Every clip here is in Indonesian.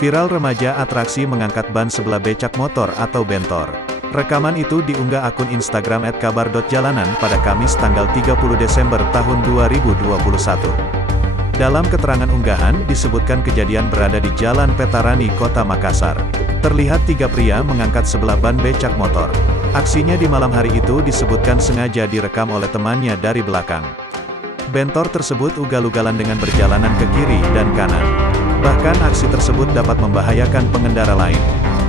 Viral remaja atraksi mengangkat ban sebelah becak motor atau bentor. Rekaman itu diunggah akun Instagram @kabar.jalanan pada Kamis tanggal 30 Desember tahun 2021. Dalam keterangan unggahan, disebutkan kejadian berada di Jalan Petarani, Kota Makassar. Terlihat tiga pria mengangkat sebelah ban becak motor. Aksinya di malam hari itu disebutkan sengaja direkam oleh temannya dari belakang. Bentor tersebut ugal-ugalan dengan berjalanan ke kiri dan kanan. Bahkan aksi tersebut dapat membahayakan pengendara lain.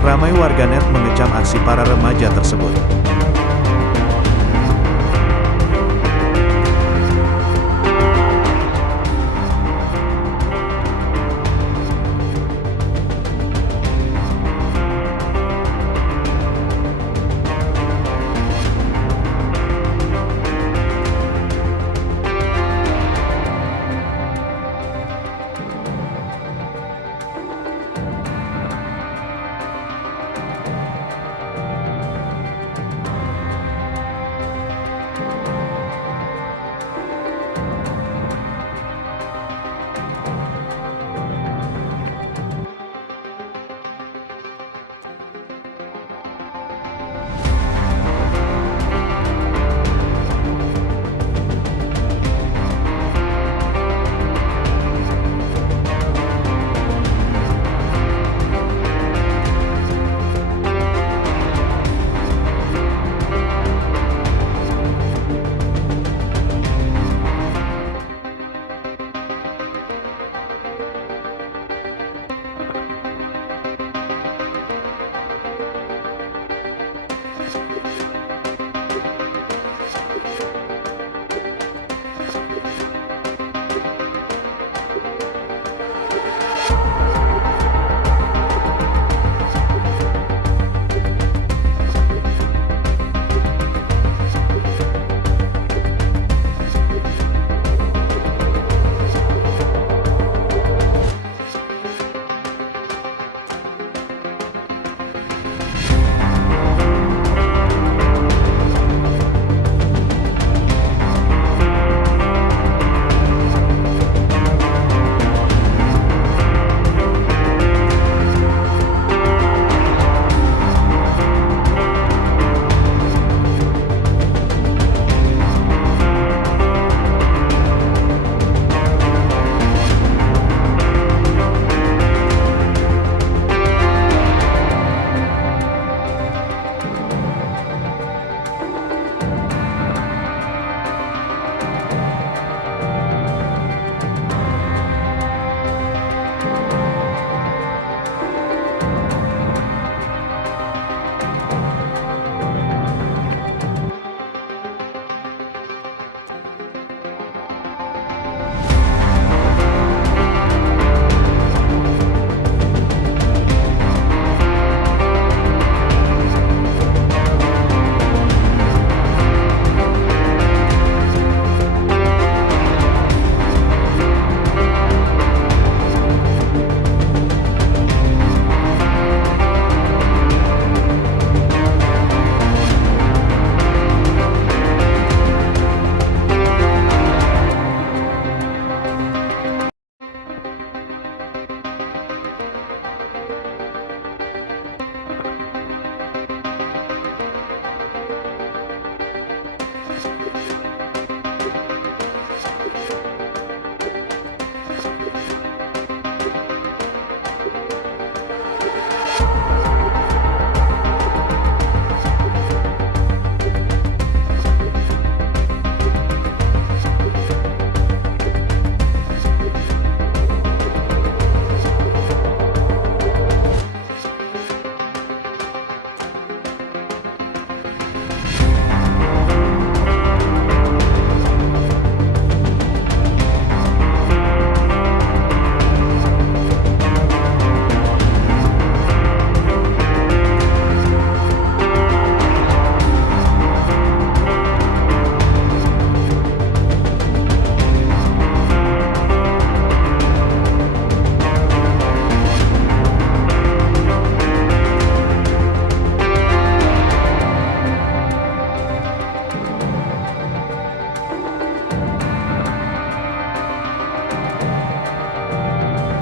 Ramai warganet mengecam aksi para remaja tersebut.